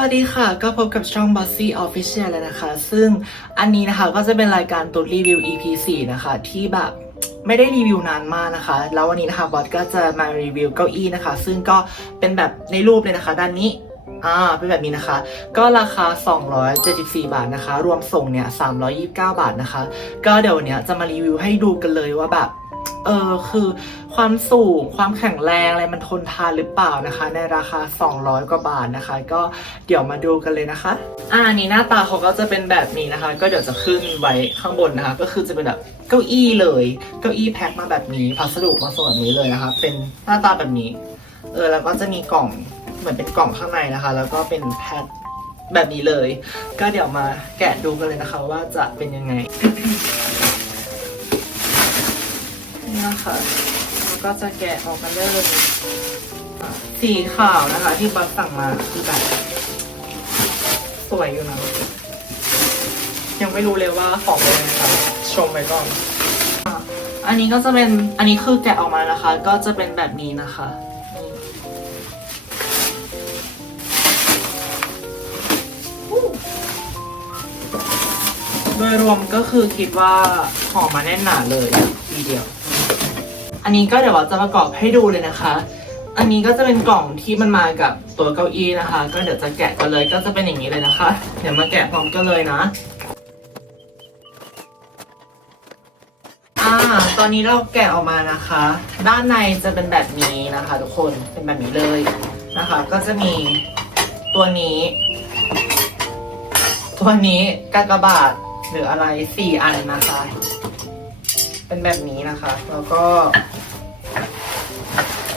วัสดีค่ะ ก็พบกับช่อง Bossy Official แล้วนะคะ ซึ่งอันนี้นะคะก็จะเป็นรายการตัวรีวิว EP 4 นะคะ ที่แบบไม่ได้รีวิวนานมากนะคะ แล้ววันนี้นะคะบอสก็จะมารีวิวเก้าอี้นะคะ ซึ่งก็เป็นแบบในรูปเลยนะคะ ด้านนี้อ่าเป็นแบบนี้นะคะ ก็ราคา 274 บาทนะคะ รวมส่งเนี่ย 329 บาทนะคะ ก็เดี๋ยวเนี้ยจะมารีวิวให้ดูกันเลยว่าแบบ เออคือความสูงความแข็งแรงอะไรมันทนทานหรือเปล่านะคะ ในราคา 200 กว่าบาทนะคะ ก็เดี๋ยวมาดูกันเลยนะคะ อ่านี้หน้าตาเขาก็จะเป็นแบบนี้นะคะ ก็เดี๋ยวจะขึ้นไว้ข้างบนนะคะ ก็คือจะเป็นแบบเก้าอี้เลย เก้าอี้แพ็คมาแบบนี้พัสดุมาส่งแบบนี้เลยนะคะ เป็นหน้าตาแบบนี้เออแล้วก็จะมีกล่องเหมือนเป็นกล่องข้างในนะคะ แล้วก็เป็นแพ็คแบบนี้เลย ก็เดี๋ยวมาแกะดูกันเลยนะคะ ว่าจะเป็นยังไง นี่นะคะแล้วก็จะแกะออกมาเลยสีขาวนะคะ ที่บัสสั่งมาคือแบบสวยอยู่นะ ยังไม่รู้เลยว่าของเป็นยังไงคะชมไปก่อนอะอันนี้ก็จะเป็นอันนี้คือแกะออกมานะคะ ก็จะเป็นแบบนี้นะคะโดยรวมก็คือคิดว่าของมาแน่นหนาเลยทีเดียว อันนี้ก็เดี๋ยวเราจะประกอบให้ดูเลยนะคะ อันนี้ก็จะเป็นกล่องที่มันมากับตัวเก้าอี้นะคะ ก็เดี๋ยวจะแกะกันเลยก็จะเป็นอย่างนี้เลยนะคะ เดี๋ยวมาแกะพร้อมกันเลยนะอ่าตอนนี้เราแกะออกมานะคะ ด้านในจะเป็นแบบนี้นะคะ ทุกคนเป็นแบบนี้เลยนะคะ ก็จะมีตัวนี้ ตัวนี้กากบาทหรืออะไรสี่อันนะคะ เป็นแบบนี้นะคะ แล้วก็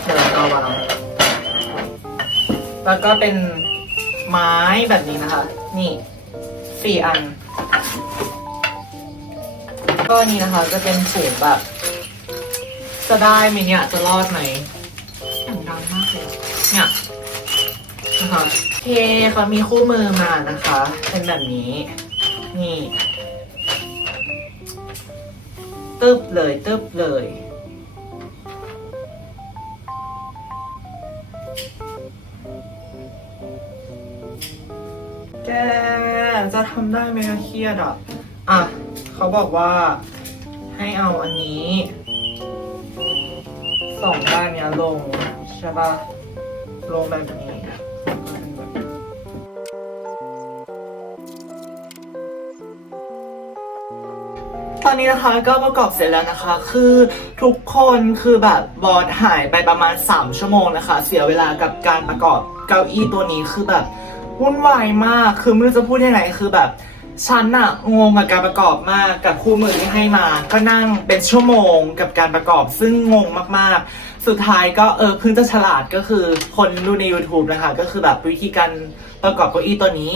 เดี๋ยวเอาวางแล้วก็เป็นไม้แบบนี้นะคะ นี่สี่อัน ก็นี่นะคะจะเป็นถุงแบบ จะได้ไหมเนี่ยจะรอดไหมอย่างดังมากเลยเนี่ยนะคะเคเขามีคู่มือมานะคะ เป็นแบบนี้ นี่ ตึบเลยตึบเลย แกจะทำได้ไหมอะเครียดอะ อะ เขาบอกว่าให้เอาอันนี้สองด้านเนี้ยลง ใช่ปะลงแบบนี้แล้วก็เป็นแบบนี้ ตอนนี้นะคะก็ประกอบเสร็จแล้วนะคะ คือทุกคนคือแบบบอสหายไปประมาณ 3 ชั่วโมงนะคะ เสียเวลากับการประกอบเก้าอี้ตัวนี้คือแบบวุ่นวายมากคือไม่รู้จะพูดยังไงคือแบบฉันอะงงกับการประกอบมากกับคู่มือที่ให้มา ก็นั่งเป็นชั่วโมงกับการประกอบซึ่งงงมากๆ สุดท้ายก็เออเพิ่งจะฉลาดก็คือคนดูใน YouTube นะคะ ก็คือแบบวิธีการ ประกอบเก้าอี้ตัวนี้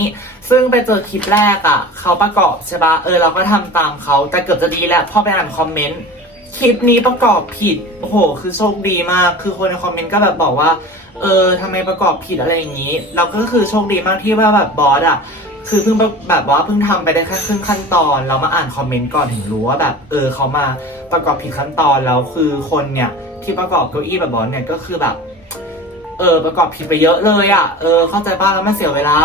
ซึ่งไปเจอคลิปแรกอะเขาประกอบใช่ปะเออเราก็ทำตามเขาแต่เกือบจะดีแหละพอไปอ่านคอมเมนต์คลิปนี้ประกอบผิดโอ้โห คือโชคดีมาก คือคนในคอมเมนต์ก็แบบบอกว่า เออทำไมประกอบผิดอะไรอย่างนี้ เราก็คือโชคดีมากที่ว่าแบบบอสอะคือเพิ่งแบบว่าเพิ่งทำไปได้แค่ครึ่งขั้นตอน เรามาอ่านคอมเมนต์ก่อนถึงรู้ว่าแบบ เออเขามาประกอบผิดขั้นตอนแล้วคือคนเนี่ยที่ประกอบเก้าอี้แบบบอสเนี่ยก็คือแบบ เออประกอบผิดไปเยอะเลยอะ่ะ เออเข้าใจป้าแล้วมันเสียเวลา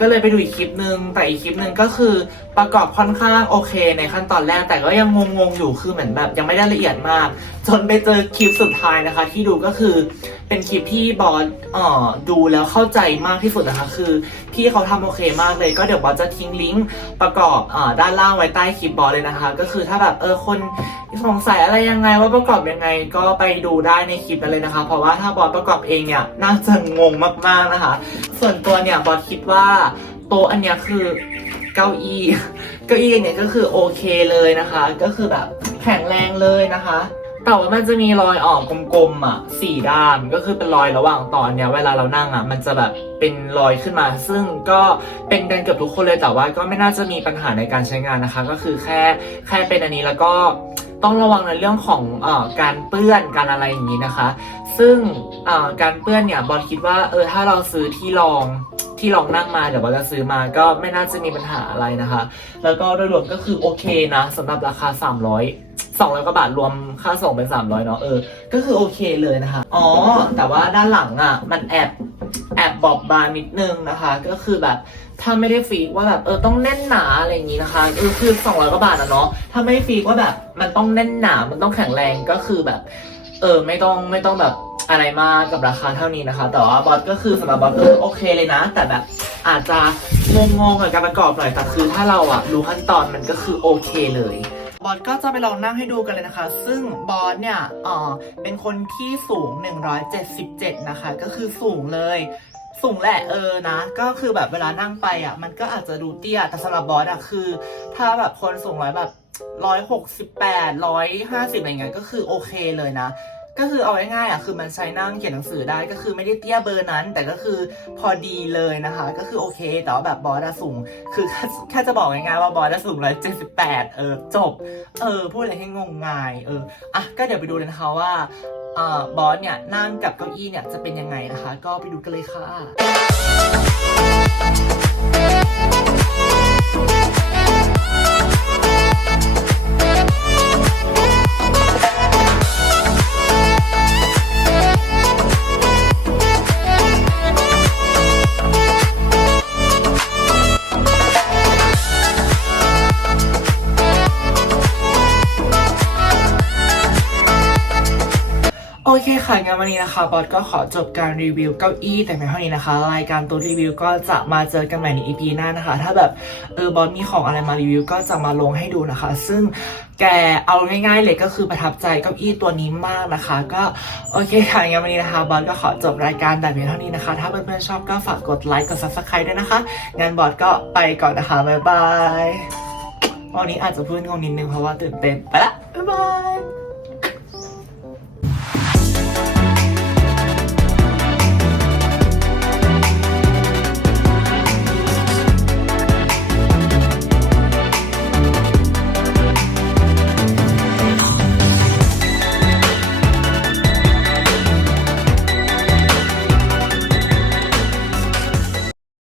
ก็เลยไปดูอีกคลิปหนึ่งแต่อีกคลิปหนึ่งก็คือประกอบค่อนข้างโอเคในขั้นตอนแรก แต่ก็ยังงงๆอยู่คือเหมือนแบบยังไม่ได้ละเอียดมาก จนไปเจอคลิปสุดท้ายนะคะ ที่ดูก็คือเป็นคลิปที่บอสเอ่อดูแล้วเข้าใจมากที่สุดนะคะ คือพี่เขาทำโอเคมากเลย ก็เดี๋ยวบอสจะทิ้งลิงก์ประกอบอ่าด้านล่างไว้ใต้คลิปบอสเลยนะคะ ก็คือถ้าแบบเออคนสงสัยอะไรยังไงว่าประกอบยังไงก็ไปดูได้ในคลิปนั้นเลยนะคะ เพราะว่าถ้าบอสประกอบเองเนี่ยน่าจะงงมากๆนะคะ ส่วนตัวเนี่ยบอสคิดว่าโต๊ะอันเนี้ยคือเก้าอี้เก้าอี้เนี่ยก็คือโอเคเลยนะคะ ก็คือแบบแข็งแรงเลยนะคะ แต่ว่ามันจะมีรอยออกกลมๆอะสี่ด้านก็คือเป็นรอยระหว่างตอนเนี้ยเวลาเรานั่งอะมันจะแบบเป็นรอยขึ้นมา ซึ่งก็เป็นกันเกือบทุกคนเลยแต่ว่าก็ไม่น่าจะมีปัญหาในการใช้งานนะคะ ก็คือแค่แค่เป็นอันนี้แล้วก็ต้องระวังในเรื่องของอการเปื้อนการอะไรอย่างนี้นะคะ ซึ่งการเปื้อนเนี่ยบอลคิดว่าเออถ้าเราซื้อที่รอง ที่รองนั่งมาเดี๋ยวบอลจะซื้อมาก็ไม่น่าจะมีปัญหาอะไรนะคะ แล้วก็โดยรวมก็คือโอเคนะสำหรับราคา 300 200กว่าบาทรวมค่าส่งเป็น 300เนาะเออ ก็คือโอเคเลยนะคะ อ๋อ แต่ว่าด้านหลังอะ มันแอบแอบบอบบางนิดนึงนะคะ ก็คือแบบถ้าไม่ได้ฟีกว่าแบบเออต้องแน่นหนาอะไรอย่างนี้นะคะเออคือ200กว่าบาทอะเนาะถ้าไม่ได้ฟีกว่าแบบมันต้องแน่นหนา มันต้องแข็งแรงก็คือแบบ เออไม่ต้องไม่ต้องแบบ อะไรมากกับราคาเท่านี้นะคะ แต่ว่าบอสก็คือสำหรับบอสก็คือโอเคเลยนะ แต่แบบอาจจะงงๆกับการประกอบหน่อยแต่คือถ้าเราอะรู้ขั้นตอนมันก็คือโอเคเลยบอสก็จะไปลองนั่งให้ดูกันเลยนะคะ ซึ่งบอสเนี่ยเออเป็นคนที่สูง 177 นะคะ ก็คือสูงเลย สูงแหละเออนะ ก็คือแบบเวลานั่งไปอะ มันก็อาจจะดูเตี้ย แต่สำหรับบอสอะคือ ถ้าแบบคนสูงร้อยแบบร้อยหกสิบแปดร้อยห้าสิบอะไรเงี้ยก็คือโอเคเลยนะ ก็คือเอาง่ายๆอะคือมันใช้นั่งเขียนหนังสือได้ก็คือไม่ได้เตี้ยเบอร์นั้น แต่ก็คือพอดีเลยนะคะ ก็คือโอเคแต่ว่าแบบบอสสูง คือแค่จะบอกง่ายๆว่าบอสสูงร้อยเจ็ดสิบแปดเออจบ เออ พูดอะไรให้งงงายเอออะก็เดี๋ยวไปดูเลยนะคะว่าเออบอสเนี่ยนั่งกับเก้าอี้เนี่ยจะเป็นยังไงนะคะ ก็ไปดูกันเลยค่ะ เคค่ะงั้นวันนี้นะคะบอสก็ขอจบการรีวิวเก้าอี้แต่เพียงเท่านี้นะคะ รายการตัวรีวิวก็จะมาเจอกันใหม่ใน EP หน้านะคะ ถ้าแบบเออบอสมีของอะไรมารีวิวก็จะมาลงให้ดูนะคะ ซึ่งแกเอาง่ายๆเลยก็คือประทับใจเก้าอี้ตัวนี้มากนะคะ ก็โอเคค่ะงั้นวันนี้นะคะบอสก็ขอจบรายการแต่เพียงเท่านี้นะคะ ถ้าเพื่อนๆชอบก็ฝากกดไลค์กด subscribe ด้วยนะคะงั้นบอสก็ไปก่อนนะคะบ๊ายบายวันนี้อาจจะพูดงงนิดนึงเพราะว่าตื่นเต้นไปละบ๊ายบาย